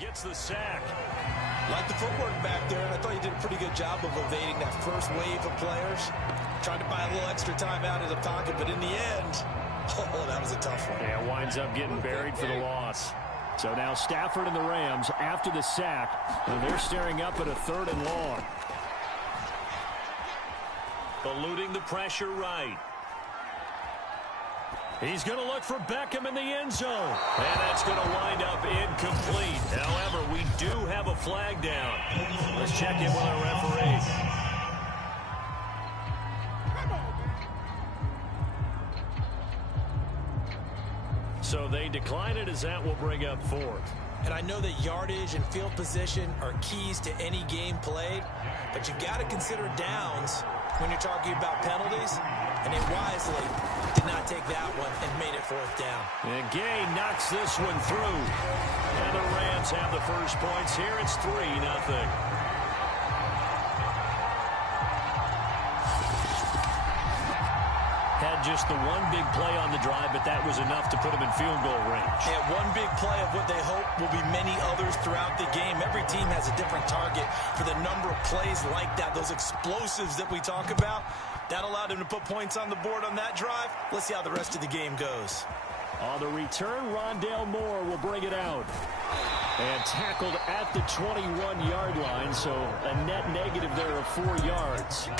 gets the sack. Like the footwork back there, and I thought he did a pretty good job of evading that first wave of players. Tried to buy a little extra time out of the pocket, but in the end, oh, that was a tough one. Yeah, winds up getting buried for the loss. So now Stafford and the Rams after the sack, and they're staring up at a 3rd and long. Eluding the pressure right. He's going to look for Beckham in the end zone. And that's going to wind up incomplete. However, we do have a flag down. Let's check in with our referee. So they decline it as that will bring up 4th. And I know that yardage and field position are keys to any game played, but you've got to consider downs when you're talking about penalties. And they wisely did not take that one and made it 4th down. And Gay knocks this one through. And the Rams have the first points here. It's 3-0. Had just the one big play on the drive, but that was enough to put them in field goal range. And one big play of what they hope will be many others throughout the game. Every team has a different target for the number of plays like that, those explosives that we talk about. That allowed him to put points on the board on that drive. Let's see how the rest of the game goes. On the return, Rondale Moore will bring it out. And tackled at the 21-yard line, so a net negative there of 4 yards.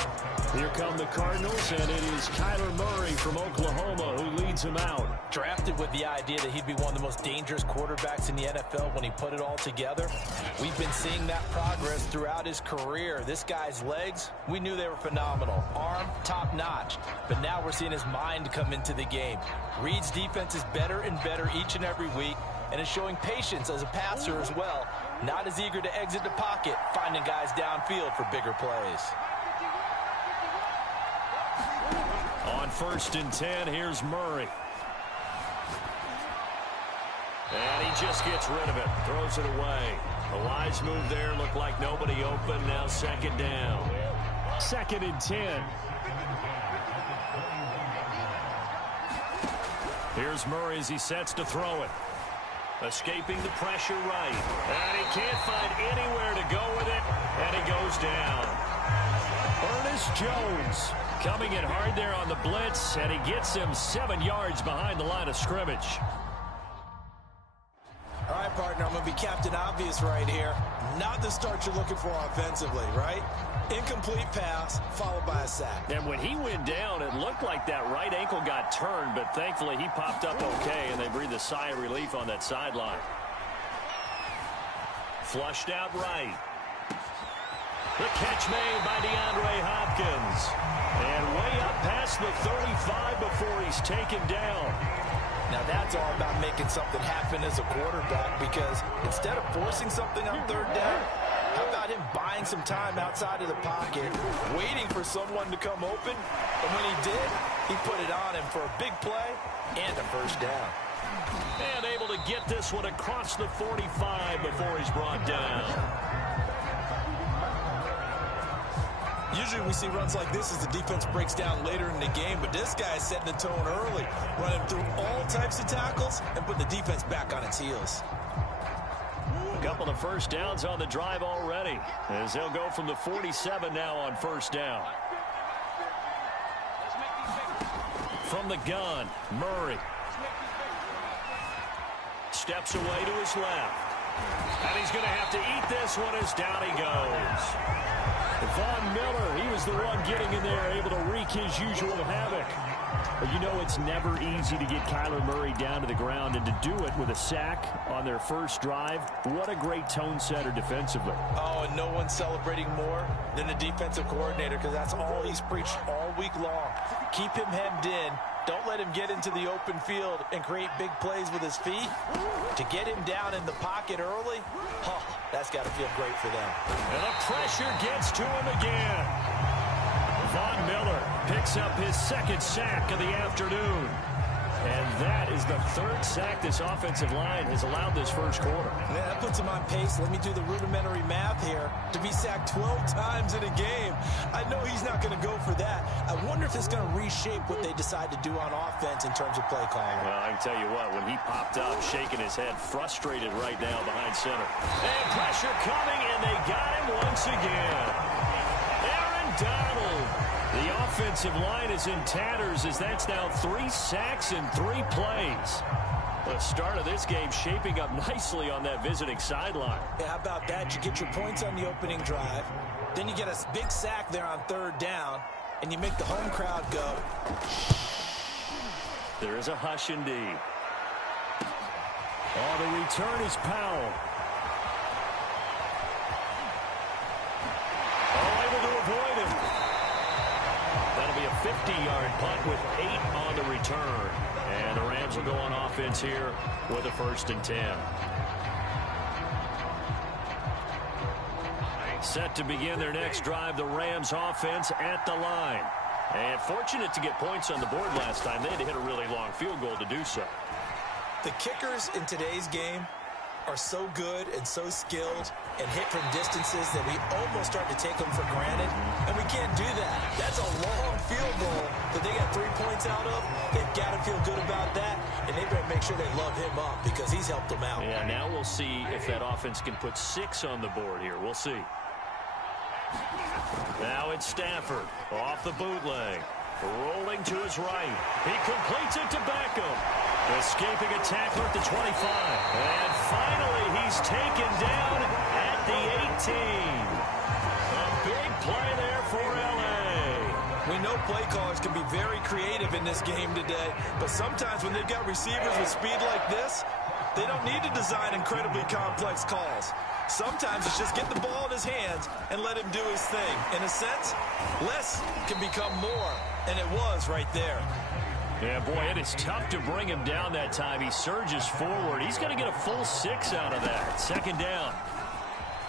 Here come the Cardinals, and it is Kyler Murray from Oklahoma who leads him out. Drafted with the idea that he'd be one of the most dangerous quarterbacks in the NFL when he put it all together. We've been seeing that progress throughout his career. This guy's legs, we knew they were phenomenal. Arm, top-notch. But now we're seeing his mind come into the game. Reed's defense is better and better each and every week, and is showing patience as a passer as well. Not as eager to exit the pocket, finding guys downfield for bigger plays. On 1st and 10, here's Murray. And he just gets rid of it, throws it away. A wise move there, looked like nobody open, now 2nd down. 2nd and 10. Here's Murray as he sets to throw it. Escaping the pressure right. And he can't find anywhere to go with it. And he goes down. Ernest Jones coming in hard there on the blitz. And he gets him 7 yards behind the line of scrimmage. All right, partner, I'm going to be Captain Obvious right here. Not the start you're looking for offensively, right? Incomplete pass, followed by a sack. And when he went down, it looked like that right ankle got turned, but thankfully he popped up okay, and they breathed a sigh of relief on that sideline. Flushed out right. The catch made by DeAndre Hopkins. And way up past the 35 before he's taken down. Now that's all about making something happen as a quarterback, because instead of forcing something on 3rd down, how about him buying some time outside of the pocket, waiting for someone to come open, and when he did, he put it on him for a big play and a 1st down. And able to get this one across the 45 before he's brought down. Usually we see runs like this as the defense breaks down later in the game, but this guy is setting the tone early, running through all types of tackles and putting the defense back on its heels. A couple of 1st downs on the drive already, as they'll go from the 47 now on 1st down. From the gun, Murray. Steps away to his left. And he's going to have to eat this one as down he goes. Von Miller, he was the one getting in there, able to wreak his usual havoc. But you know it's never easy to get Kyler Murray down to the ground, and to do it with a sack on their first drive, what a great tone setter defensively. Oh, and no one's celebrating more than the defensive coordinator, because that's all he's preached all week long. Keep him hemmed in. Don't let him get into the open field and create big plays with his feet. To get him down in the pocket early, oh, that's got to feel great for them. And the pressure gets to him again. Von Miller picks up his 2nd sack of the afternoon. And that is the third sack this offensive line has allowed this first quarter. Yeah, that puts him on pace. Let me do the rudimentary math here. To be sacked 12 times in a game, I know he's not going to go for that. I wonder if it's going to reshape what they decide to do on offense in terms of play calling. Well, I can tell you what, when he popped up, shaking his head, frustrated right now behind center. And pressure coming, and they got him once again. Aaron Donald. The offensive line is in tatters as that's now 3 sacks in 3 plays. The start of this game shaping up nicely on that visiting sideline. Yeah, how about that? You get your points on the opening drive. Then you get a big sack there on 3rd down, and you make the home crowd go. There is a hush indeed. Oh, the return is Powell. Oh, able to avoid him. That'll be a 50-yard punt with 8 on the return. And the Rams will go on offense here with a 1st and 10. Set to begin their next drive, the Rams offense at the line. And fortunate to get points on the board last time. They had to hit a really long field goal to do so. The kickers in today's game are so good and so skilled and hit from distances that we almost start to take them for granted, and we can't do that. That's a long field goal that they got 3 points out of. They've got to feel good about that, and they better make sure they love him up because he's helped them out. Yeah, now we'll see if that offense can put 6 on the board here. We'll see. Now it's Stafford off the bootleg. Rolling to his right. He completes it to Beckham. Escaping a tackler at the 25. And finally, he's taken down at the 18. A big play there for L.A. We know play callers can be very creative in this game today, but sometimes when they've got receivers with speed like this, they don't need to design incredibly complex calls. Sometimes it's just get the ball in his hands and let him do his thing. In a sense, less can become more, and it was right there. Yeah, boy, it is tough to bring him down that time. He surges forward. He's going to get a full 6 out of that. 2nd down.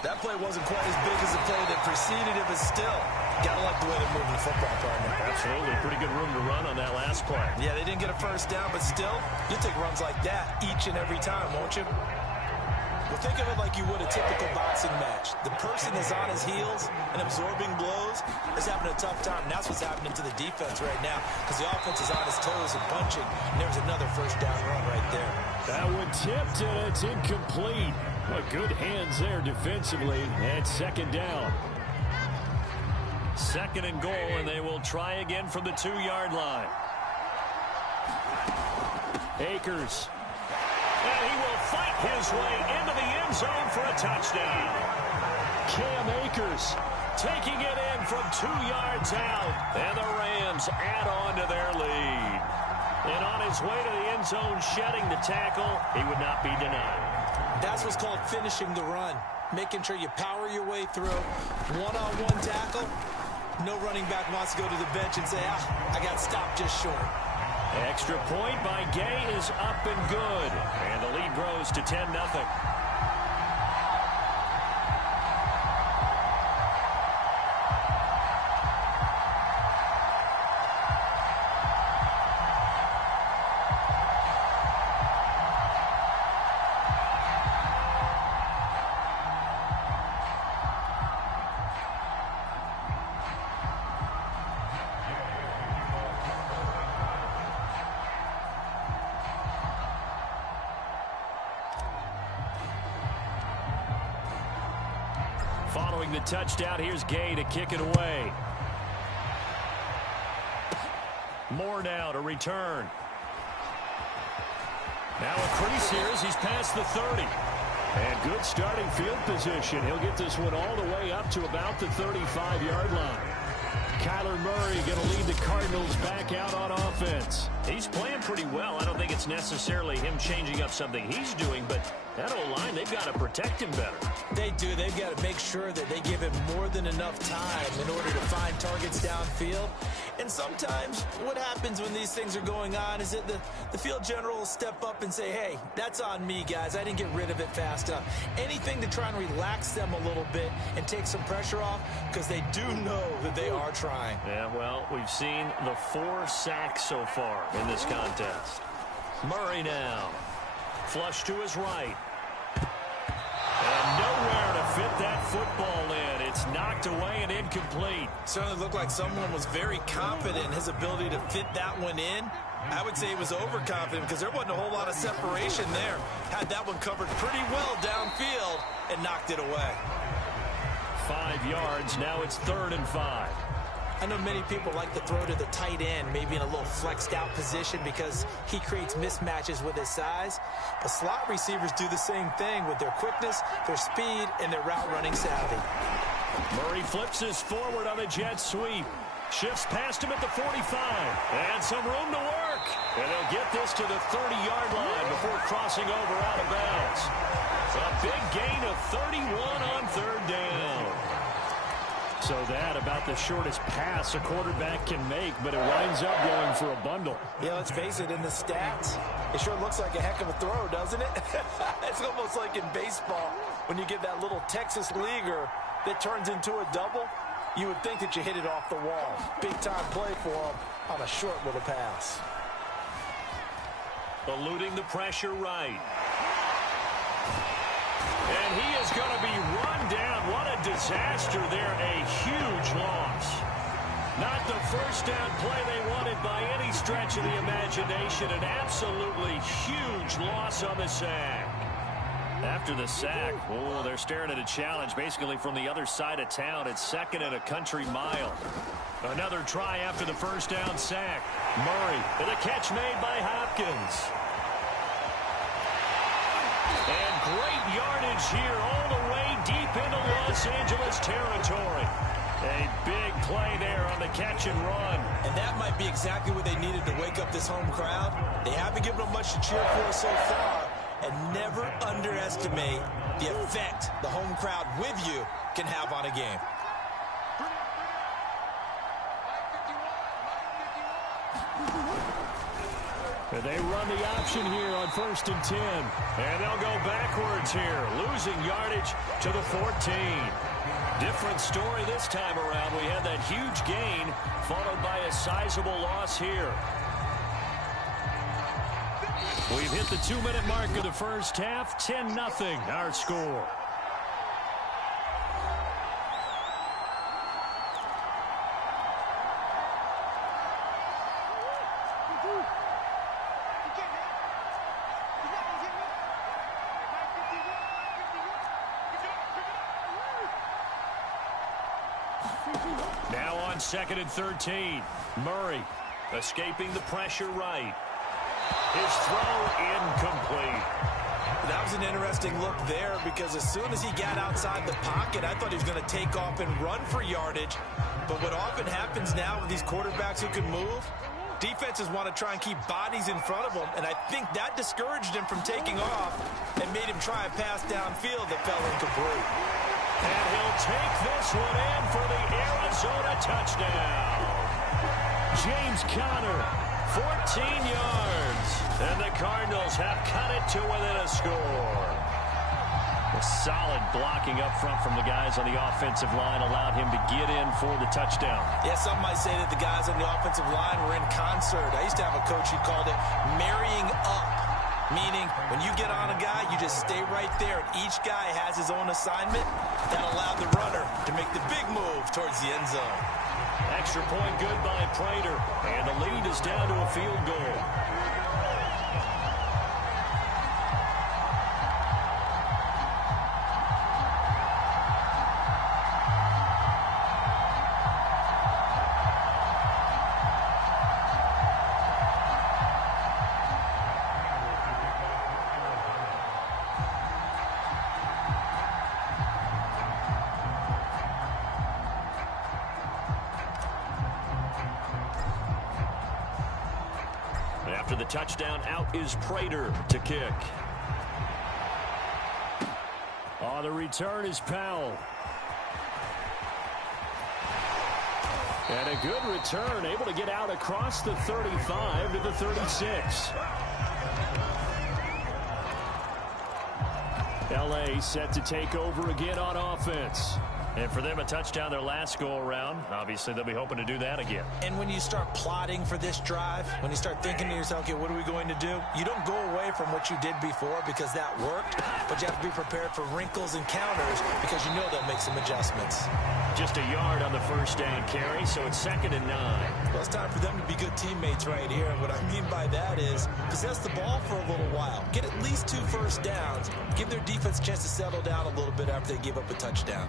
That play wasn't quite as big as the play that preceded it, but still, got to like the way they're moving the football, partner. Absolutely. Pretty good room to run on that last play. Yeah, they didn't get a 1st down, but still, you'll take runs like that each and every time, won't you? Well, think of it like you would a typical boxing match. The person is on his heels and absorbing blows is having a tough time. And that's what's happening to the defense right now because the offense is on his toes and punching. And there's another 1st down run right there. That one tipped, and it's incomplete. What good hands there defensively. And 2nd down. 2nd and goal, and they will try again from the 2-yard line. Akers. And he will fight his way into the end zone for a touchdown. Cam Akers taking it in from 2 yards out. And the Rams add on to their lead. And on his way to the end zone, shedding the tackle, he would not be denied. That's what's called finishing the run. Making sure you power your way through. One-on-one tackle. No running back wants to go to the bench and say, I got stopped just short. Extra point by Gay is up and good. And the lead grows to 10-0. Following the touchdown, here's Gay to kick it away. Moore now to return. Now a crease here as he's past the 30. And good starting field position. He'll get this one all the way up to about the 35-yard line. Kyler Murray going to lead the Cardinals back out on offense. He's playing pretty well. I don't think it's necessarily him changing up something he's doing, but that O-line, they've got to protect him better. They do. They've got to make sure that they give him more than enough time in order to find targets downfield. And sometimes what happens when these things are going on is that the field general will step up and say, hey, that's on me, guys. I didn't get rid of it fast enough. Anything to try and relax them a little bit and take some pressure off because they do know that they are trying. Yeah, well, we've seen the 4 sacks so far in this contest. Murray now. Flush to his right. And nowhere to fit that football in. It's knocked away and incomplete. Certainly looked like someone was very confident in his ability to fit that one in. I would say he was overconfident because there wasn't a whole lot of separation there. Had that one covered pretty well downfield and knocked it away. 5 yards. Now it's 3rd and 5. I know many people like to throw to the tight end, maybe in a little flexed out position because he creates mismatches with his size. But slot receivers do the same thing with their quickness, their speed, and their route running savvy. Murray flips this forward on a jet sweep. Shifts past him at the 45. And some room to work. And they'll get this to the 30-yard line before crossing over out of bounds. A big gain of 31 on 3rd down. So that about the shortest pass a quarterback can make, but it winds up going for a bundle. Yeah, let's face it, in the stats, it sure looks like a heck of a throw, doesn't it? It's almost like in baseball when you get that little Texas leaguer that turns into a double. You would think that you hit it off the wall. Big-time play for him on a short little pass. Eluding the pressure right. And he is going to be run down. What a disaster there. A huge loss. Not the first down play they wanted by any stretch of the imagination. An absolutely huge loss on the sack. After the sack, oh, they're staring at a challenge basically from the other side of town. It's 2nd and a country mile. Another try after the first down sack. Murray, and a catch made by Hopkins. And great yardage here all the way deep into Los Angeles territory. A big play there on the catch and run. And that might be exactly what they needed to wake up this home crowd. They haven't given them much to cheer for so far. And never underestimate the effect the home crowd with you can have on a game. And they run the option here on 1st and 10. And they'll go backwards here, losing yardage to the 14. Different story this time around. We had that huge gain followed by a sizable loss here. We've hit the 2-minute mark of the first half. 10-0 our score. Now on 2nd and 13. Murray escaping the pressure right. His throw incomplete. That was an interesting look there because as soon as he got outside the pocket, I thought he was going to take off and run for yardage. But what often happens now with these quarterbacks who can move, defenses want to try and keep bodies in front of them, and I think that discouraged him from taking off and made him try a pass downfield that fell incomplete. And he'll take this one in for the Arizona touchdown. James Conner, 14 yards. And the Cardinals have cut it to within a score. A solid blocking up front from the guys on the offensive line allowed him to get in for the touchdown. Yeah, some might say that the guys on the offensive line were in concert. I used to have a coach who called it marrying up. Meaning, when you get on a guy, you just stay right there. And each guy has his own assignment. That allowed the runner to make the big move towards the end zone. Extra point good by Prater. And the lead is down to a field goal. After the touchdown, out is Prater to kick. On the return is Powell. And a good return, able to get out across the 35 to the 36. LA set to take over again on offense. And for them, a touchdown their last go-around. Obviously, they'll be hoping to do that again. And when you start plotting for this drive, when you start thinking to yourself, okay, what are we going to do? You don't go away from what you did before because that worked, but you have to be prepared for wrinkles and counters because you know they'll make some adjustments. Just a yard on the first down carry, so it's 2nd and 9. Well, it's time for them to be good teammates right here. And what I mean by that is possess the ball for a little while. Get at least 2 first downs. Give their defense a chance to settle down a little bit after they give up a touchdown.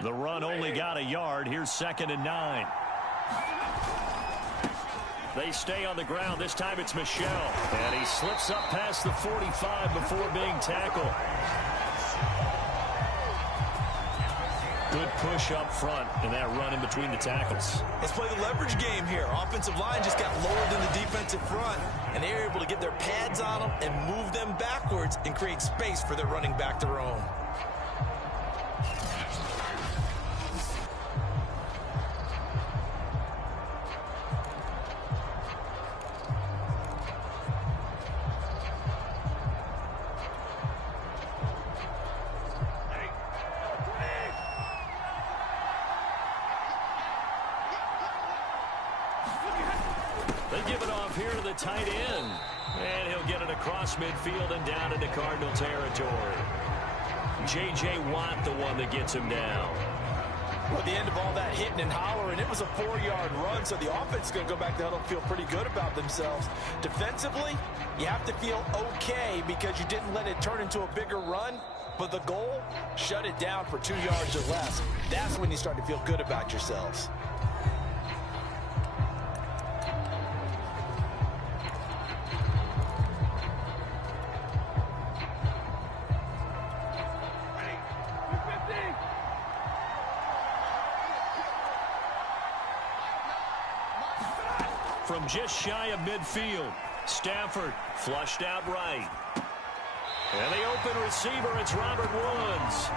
The run only got a yard. Here's 2nd and 9. They stay on the ground. This time it's Michel. And he slips up past the 45 before being tackled. Good push up front in that run in between the tackles. Let's play the leverage game here. Offensive line just got lowered in the defensive front, and they were able to get their pads on them and move them backwards and create space for their running back to roam. They give it off here to the tight end. And he'll get it across midfield and down into Cardinal territory. J.J. Watt, the one that gets him down. Well, at the end of all that hitting and hollering, it was a 4-yard run, so the offense is going to go back to huddle and feel pretty good about themselves. Defensively, you have to feel okay because you didn't let it turn into a bigger run, but the goal, shut it down for 2 yards or less. That's when you start to feel good about yourselves. From just shy of midfield, Stafford flushed out right. And the open receiver, it's Robert Woods.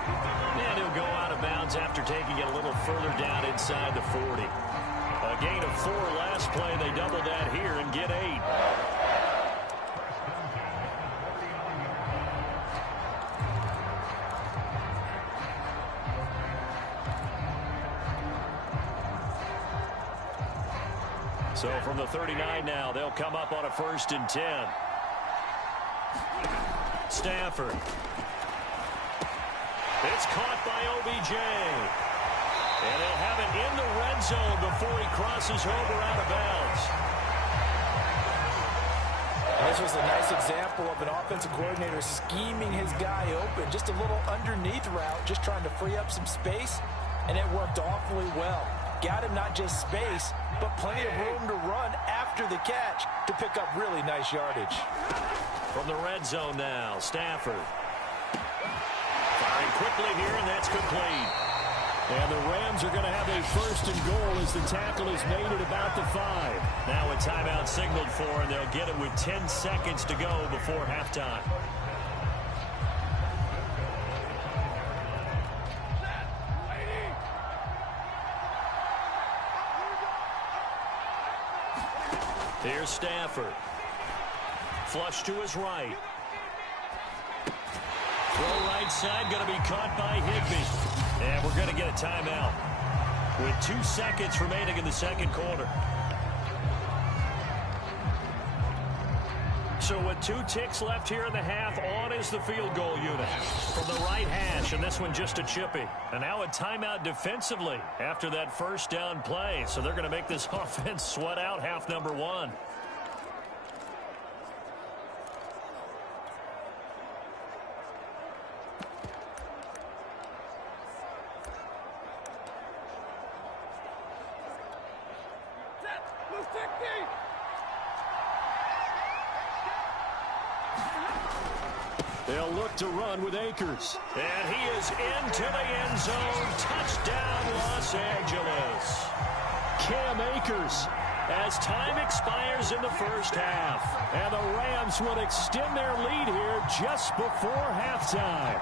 And he'll go out of bounds after taking it a little further down inside the 40. A gain of 4 last play. They double that here and get 8. So from the 39 now, they'll come up on a 1st and 10. Stafford. It's caught by OBJ. And they'll have it in the red zone before he crosses over out of bounds. This was a nice example of an offensive coordinator scheming his guy open. Just a little underneath route, just trying to free up some space, and it worked awfully well. Got him not just space, but plenty of room to run after the catch to pick up really nice yardage. From the red zone now, Stafford. Firing quickly here, and that's complete. And the Rams are going to have a 1st and goal as the tackle is made at about the 5. Now a timeout signaled for, and they'll get it with 10 seconds to go before halftime. Here's Stafford. Flush to his right. Throw right side, going to be caught by Higbee. And we're going to get a timeout with 2 seconds remaining in the second quarter. So with 2 ticks left here in the half, on is the field goal unit from the right hash, and this one just a chippy. And now a timeout defensively after that 1st down play. So they're going to make this offense sweat out half number 1. They'll look to run with Akers. And he is into the end zone. Touchdown, Los Angeles. Cam Akers as time expires in the first half. And the Rams will extend their lead here just before halftime.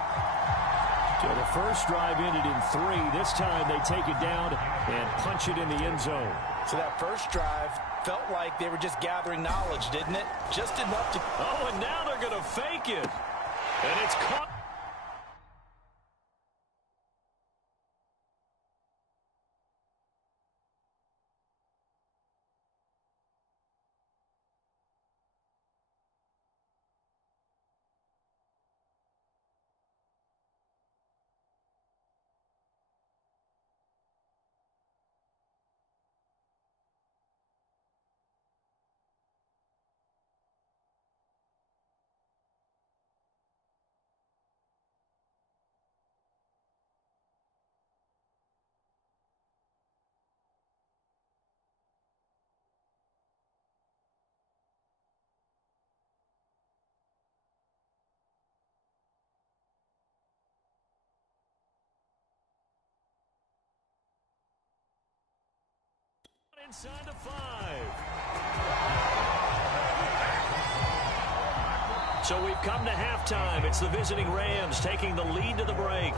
So the first drive ended in 3. This time they take it down and punch it in the end zone. So that first drive felt like they were just gathering knowledge, didn't it? Just enough to... Oh, and now they're going to fake it. And it's caught. Inside the 5. So we've come to halftime. It's the visiting Rams taking the lead to the break.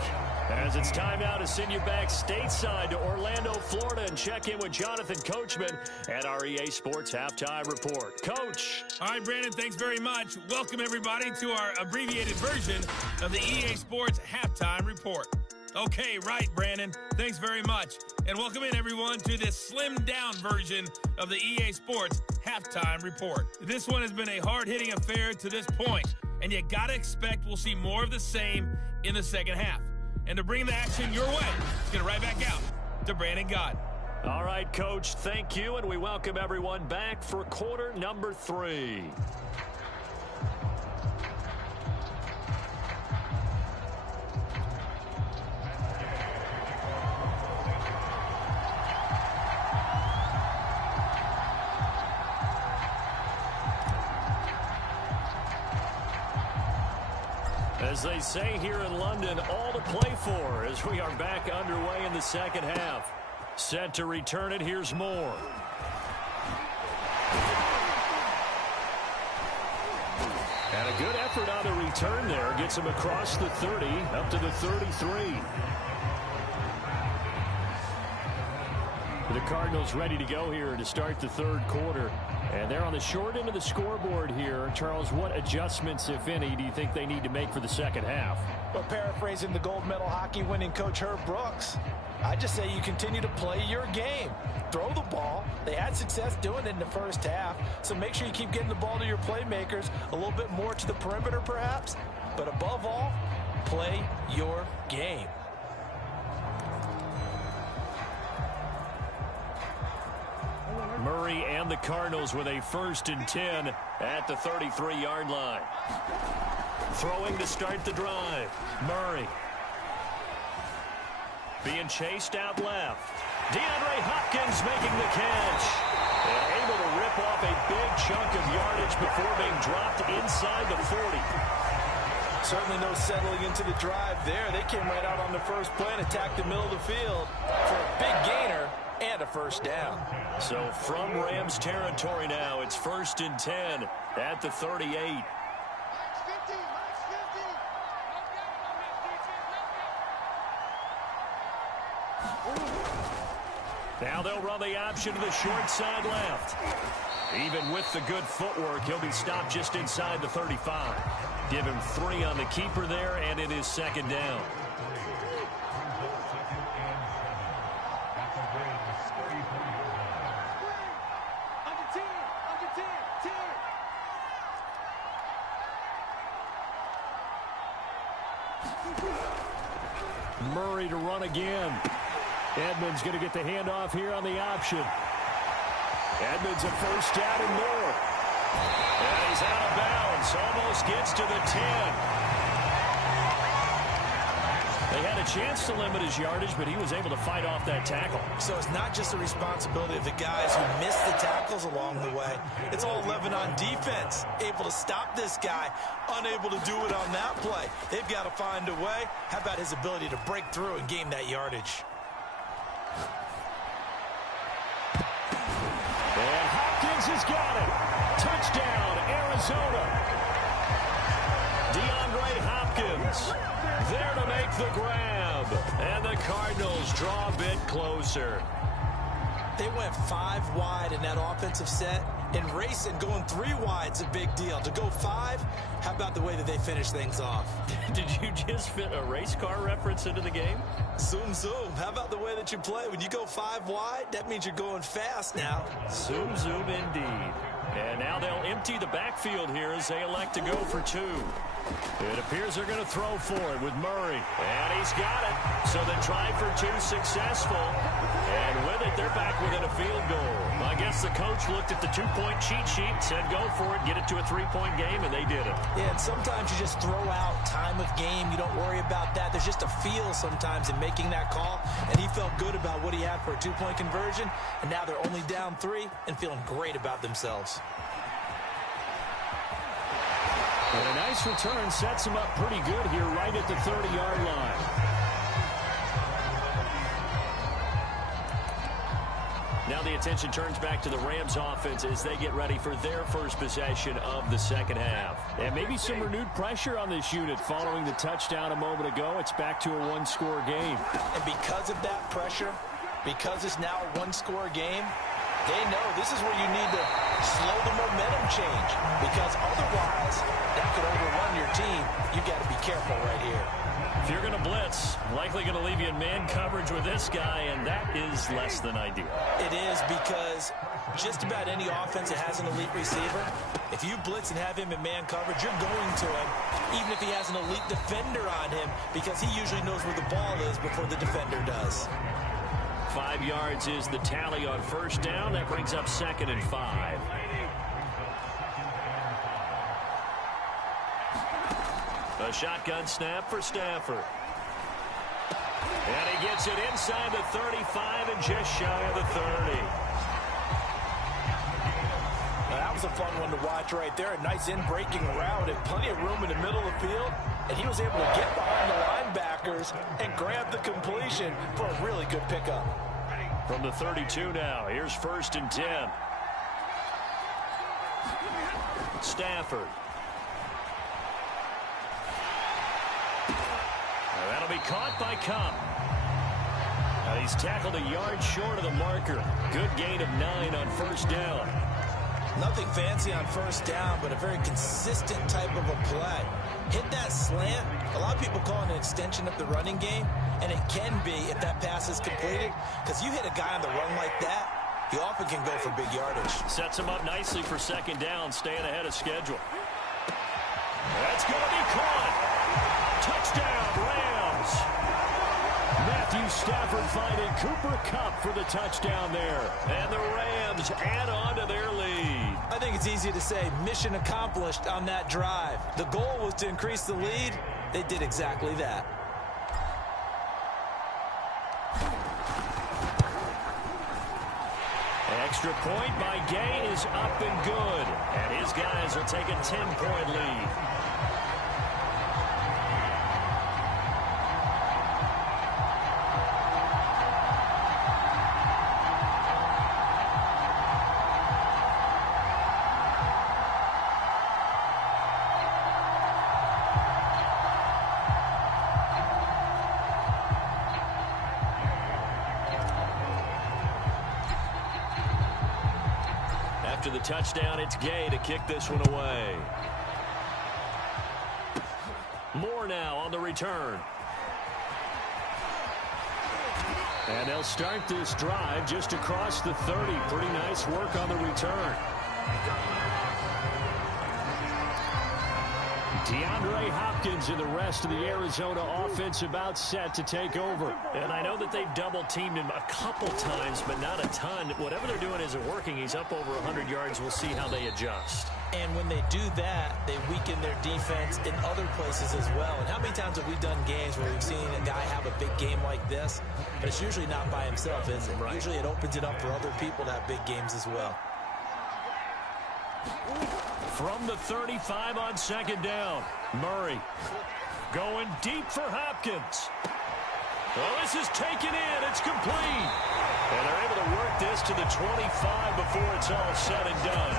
As it's time now to send you back stateside to Orlando, Florida, and check in with Jonathan Coachman at our EA Sports Halftime Report. Coach. All right, Brandon, thanks very much. Welcome, everybody, to our abbreviated version of the EA Sports Halftime Report. Okay, right, Brandon. Thanks very much. And welcome in, everyone, to this slimmed-down version of the EA Sports Halftime Report. This one has been a hard-hitting affair to this point, and you got to expect we'll see more of the same in the second half. And to bring the action your way, let's get it right back out to Brandon Gaudin. All right, Coach, thank you, and we welcome everyone back for quarter number 3. As they say here in London, all to play for as we are back underway in the second half. Set to return it, here's Moore. And a good effort on the return there. Gets him across the 30, up to the 33. The Cardinals ready to go here to start the third quarter. And they're on the short end of the scoreboard here. Charles, what adjustments, if any, do you think they need to make for the second half? Well, paraphrasing the gold medal hockey winning coach Herb Brooks, I just say you continue to play your game. Throw the ball. They had success doing it in the first half, so make sure you keep getting the ball to your playmakers, a little bit more to the perimeter perhaps, but above all, play your game. Murray and the Cardinals with a 1st and 10 at the 33-yard line. Throwing to start the drive. Murray. Being chased out left. DeAndre Hopkins making the catch. And able to rip off a big chunk of yardage before being dropped inside the 40. Certainly no settling into the drive there. They came right out on the first play and attacked the middle of the field for a big gainer and a first down. So from Rams territory now, it's 1st and 10 at the 38. Now they'll run the option to the short side left. Even with the good footwork, he'll be stopped just inside the 35. Give him 3 on the keeper there, and it is 2nd down. Murray to run again. Edmonds going to get the handoff here on the option. Edmonds a 1st down and more. And he's out of bounds. Almost gets to the 10. They had a chance to limit his yardage, but he was able to fight off that tackle. So it's not just the responsibility of the guys who missed the tackles along the way. It's all 11 on defense. Able to stop this guy. Unable to do it on that play. They've got to find a way. How about his ability to break through and gain that yardage? And Hopkins has got it. Touchdown, Arizona. DeAndre Hopkins there to make the grab. And the Cardinals draw a bit closer. They went 5 wide in that offensive set. And racing, going 3 wide is a big deal. To go 5, how about the way that they finish things off? Did you just fit a race car reference into the game? Zoom, zoom. How about the way that you play? When you go 5 wide, that means you're going fast now. Zoom, zoom indeed. And now they'll empty the backfield here as they elect to go for 2. It appears they're going to throw for it with Murray. And he's got it. So they try for 2 successful. And with it, they're back within a field goal. I guess the coach looked at the 2-point cheat sheet, said go for it, get it to a 3-point game, and they did it. Yeah, and sometimes you just throw out time of game. You don't worry about that. There's just a feel sometimes in making that call. And he felt good about what he had for a 2-point conversion. And now they're only down 3 and feeling great about themselves. And a nice return sets them up pretty good here right at the 30-yard line. Now the attention turns back to the Rams offense as they get ready for their first possession of the second half. And maybe some renewed pressure on this unit following the touchdown a moment ago. It's back to a 1-score game. And because of that pressure, because it's now a 1-score game, they know this is where you need to slow the momentum change, because otherwise that could overrun your team. You got to be careful right here. If you're going to blitz, likely going to leave you in man coverage with this guy, and that is less than ideal. It is, because just about any offense that has an elite receiver, if you blitz and have him in man coverage, you're going to him, even if he has an elite defender on him, because he usually knows where the ball is before the defender does. 5 yards is the tally on first down. That brings up 2nd and 5. A shotgun snap for Stafford. And he gets it inside the 35 and just shy of the 30. Now, that was a fun one to watch right there. A nice in-breaking route and plenty of room in the middle of the field. And he was able to get behind the linebackers and grab the completion for a really good pickup. From the 32 now, here's 1st and 10. Stafford. That'll be caught by Kupp. He's tackled a yard short of the marker. Good gain of 9 on first down. Nothing fancy on first down, but a very consistent type of a play. Hit that slant. A lot of people call it an extension of the running game, and it can be if that pass is completed, because you hit a guy on the run like that, he often can go for big yardage. Sets him up nicely for 2nd down, staying ahead of schedule. That's going to be caught. Touchdown, Rams. Matthew Stafford finding Cooper Kupp for the touchdown there. And the Rams add on to their lead. I think it's easy to say mission accomplished on that drive. The goal was to increase the lead. They did exactly that. Extra point by Gay is up and good. And his guys will take a 10-point lead. After the touchdown, it's Gay to kick this one away. Moore now on the return. And they'll start this drive just across the 30. Pretty nice work on the return. DeAndre Hopkins and the rest of the Arizona offense about set to take over. And I know that they've double-teamed him a couple times, but not a ton. Whatever they're doing isn't working. He's up over 100 yards. We'll see how they adjust. And when they do that, they weaken their defense in other places as well. And how many times have we done games where we've seen a guy have a big game like this? But it's usually not by himself, is it? Right. Usually it opens it up for other people to have big games as well. From the 35 on 2nd down, Murray going deep for Hopkins. Well, this is taken in. It's complete. And they're able to work this to the 25 before it's all said and done.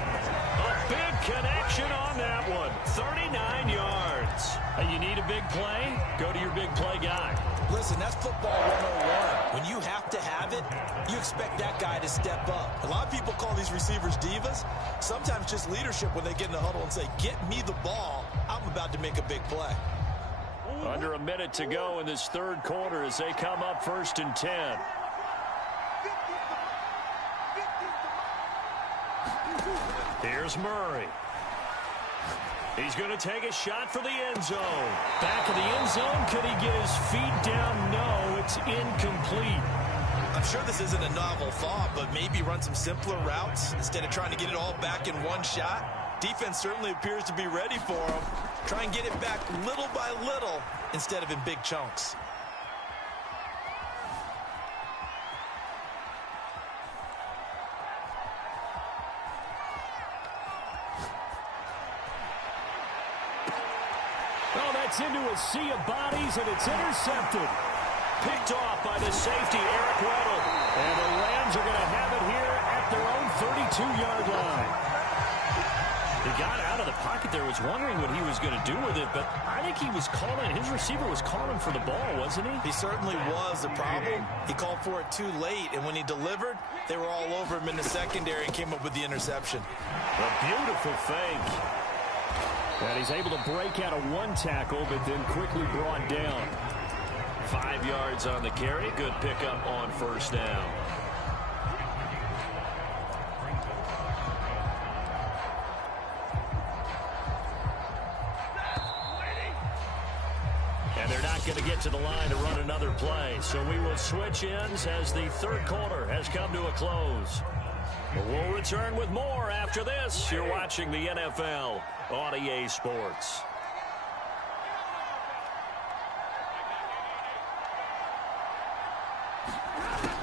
A big connection on that one. 39 yards. You need a big play? Go to your big play guy. Listen, that's football 101. When you have to have it, you expect that guy to step up. A lot of people call these receivers divas. Sometimes just leadership when they get in the huddle and say, get me the ball. I'm about to make a big play. Under a minute to go in this third quarter as they come up 1st and 10. Here's Murray. He's going to take a shot for the end zone. Back of the end zone. Could he get his feet down? No, it's incomplete. I'm sure this isn't a novel thought, but maybe run some simpler routes instead of trying to get it all back in one shot. Defense certainly appears to be ready for him. Try and get it back little by little instead of in big chunks. Into a sea of bodies, and it's intercepted. Picked off by the safety, Eric Weddle. And the Rams are going to have it here at their own 32-yard line. He got out of the pocket there, was wondering what he was going to do with it, but I think he was calling, his receiver was calling for the ball, wasn't he? He certainly was. The problem, he called for it too late, and when he delivered, they were all over him in the secondary and came up with the interception. A beautiful fake. And he's able to break out of one tackle, but then quickly brought down. 5 yards on the carry. Good pickup on first down. And they're not going to get to the line to run another play. So we will switch ends as the third quarter has come to a close. We'll return with more after this. You're watching the NFL on EA Sports.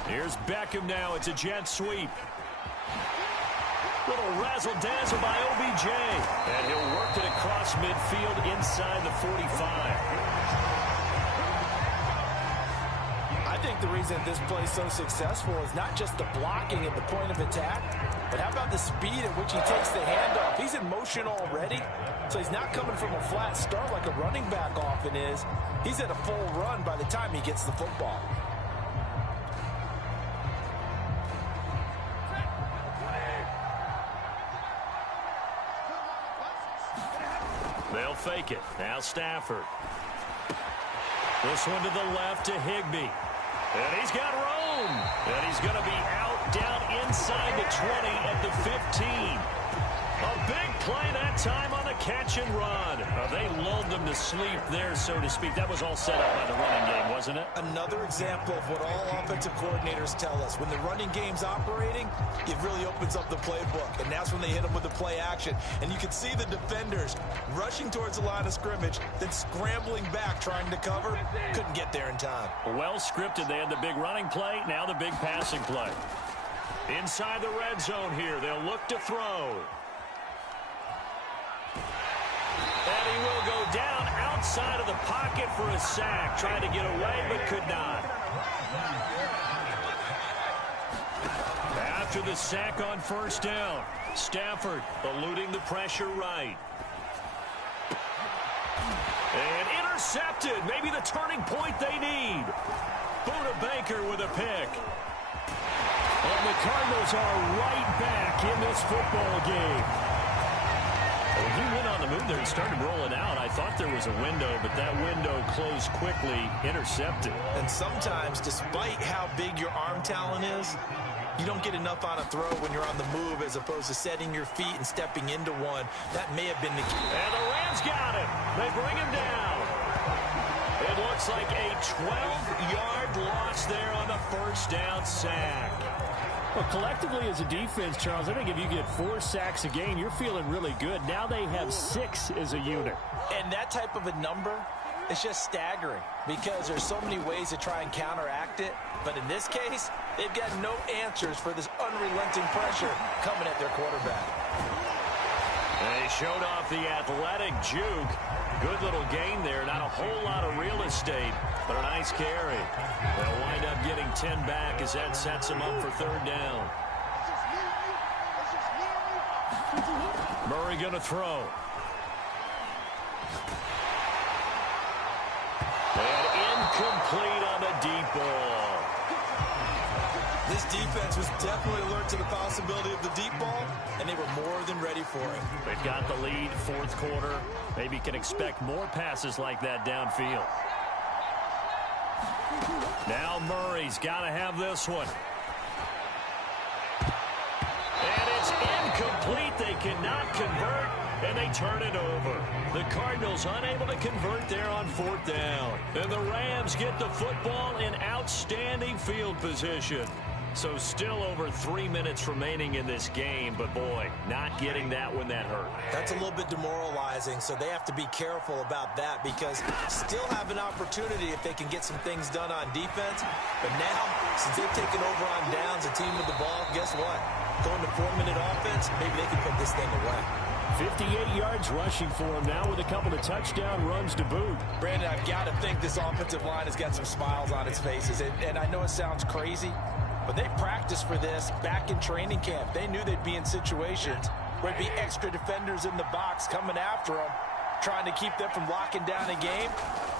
Here's Beckham now. It's a jet sweep. Little razzle-dazzle by OBJ. And he'll work it across midfield inside the 45. I think the reason this play is so successful is not just the blocking at the point of attack, but how about the speed at which he takes the handoff? He's in motion already, so he's not coming from a flat start like a running back often is. He's at a full run by the time he gets the football. They'll fake it. Now Stafford. This one to the left to Higbee. And he's got room. And he's going to be out down inside the 20 at the 15. A big play that time on the catch and run. They lulled them to sleep there, so to speak. That was all set up by the running game, wasn't it? Another example of what all offensive coordinators tell us. When the running game's operating, it really opens up the playbook. And that's when they hit them with the play action. And you can see the defenders rushing towards the line of scrimmage, then scrambling back, trying to cover. Couldn't get there in time. Well scripted. They had the big running play, now the big passing play. Inside the red zone here, they'll look to throw. And he will go down outside of the pocket for a sack. Trying to get away, but could not. After the sack on first down, Stafford eluding the pressure right. And intercepted. Maybe the turning point they need. Buda Baker with a pick. And the Cardinals are right back in this football game. Well, he went on the move there and started rolling out. I thought there was a window, but that window closed quickly, intercepted. And sometimes, despite how big your arm talent is, you don't get enough on a throw when you're on the move as opposed to setting your feet and stepping into one. That may have been the key. And the Rams got him. They bring him down. It looks like a 12-yard loss there on the first down sack. Well, collectively as a defense, Charles, I think if you get 4 sacks a game, you're feeling really good. Now they have 6 as a unit. And that type of a number is just staggering because there's so many ways to try and counteract it. But in this case, they've got no answers for this unrelenting pressure coming at their quarterback. They showed off the athletic juke. Good little gain there. Not a whole lot of real estate, but a nice carry. They'll wind up getting 10 back as that sets them up for third down. Murray going to throw. And incomplete on the deep ball. This defense was definitely alert to the possibility of the deep ball, and they were more than ready for it. They've got the lead, fourth quarter. Maybe can expect more passes like that downfield. Now Murray's got to have this one. And it's incomplete. They cannot convert, and they turn it over. The Cardinals unable to convert there on fourth down. And the Rams get the football in outstanding field position. So still over 3 minutes remaining in this game, but boy, not getting that one that hurt. That's a little bit demoralizing, so they have to be careful about that because still have an opportunity if they can get some things done on defense. But now, since they've taken over on downs, a team with the ball, guess what? Going to 4-minute offense, maybe they can put this thing away. 58 yards rushing for him now with a couple of touchdown runs to boot. Brandon, I've got to think this offensive line has got some smiles on its faces, and I know it sounds crazy, but they practiced for this back in training camp. They knew they'd be in situations where there'd be extra defenders in the box coming after them, trying to keep them from locking down a game.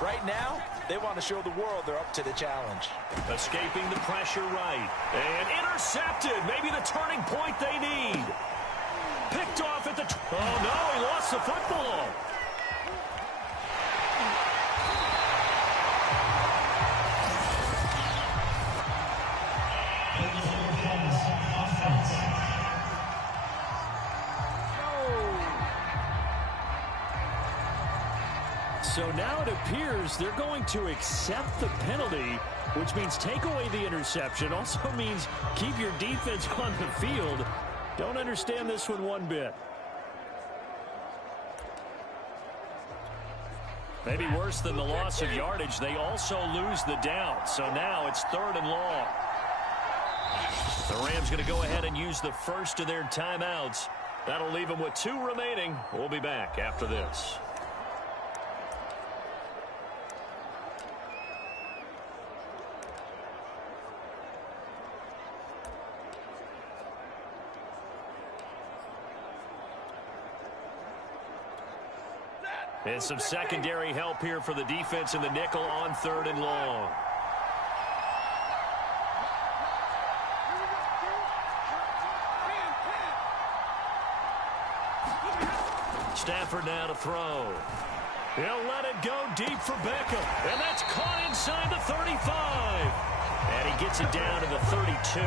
Right now, they want to show the world they're up to the challenge. Escaping the pressure right. And intercepted. Maybe the turning point they need. Picked off at the... Oh, no, he lost the football. So now it appears they're going to accept the penalty, which means take away the interception. Also means keep your defense on the field. Don't understand this one bit. Maybe worse than the loss of yardage, they also lose the down. So now it's 3rd and long. The Rams going to go ahead and use the first of their timeouts. That'll leave them with 2 remaining. We'll be back after this. And some secondary help here for the defense in the nickel on 3rd and long. Stafford now to throw. He'll let it go deep for Beckham. And that's caught inside the 35. And he gets it down to the 32.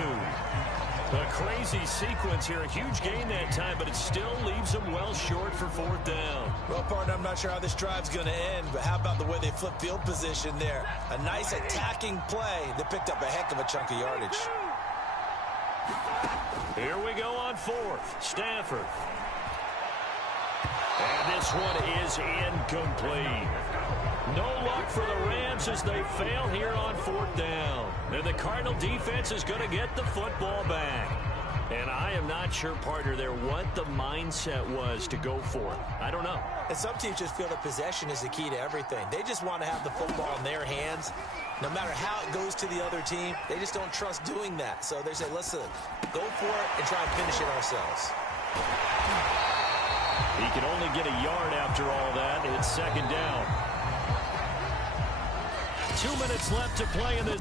A crazy sequence here. A huge gain that time, but it still leaves them well short for 4th down. Well, partner, I'm not sure how this drive's going to end, but how about the way they flip field position there? A nice attacking play that picked up a heck of a chunk of yardage. Here we go on 4th. Stafford. And this one is incomplete. No luck for the Rams as they fail here on 4th down. And the Cardinal defense is going to get the football back. And I am not sure, partner, there what the mindset was to go for it. I don't know. And some teams just feel that possession is the key to everything. They just want to have the football in their hands. No matter how it goes to the other team, they just don't trust doing that. So they say, listen, go for it and try and finish it ourselves. He can only get a yard after all that. It's 2nd down. 2 minutes left to play in this.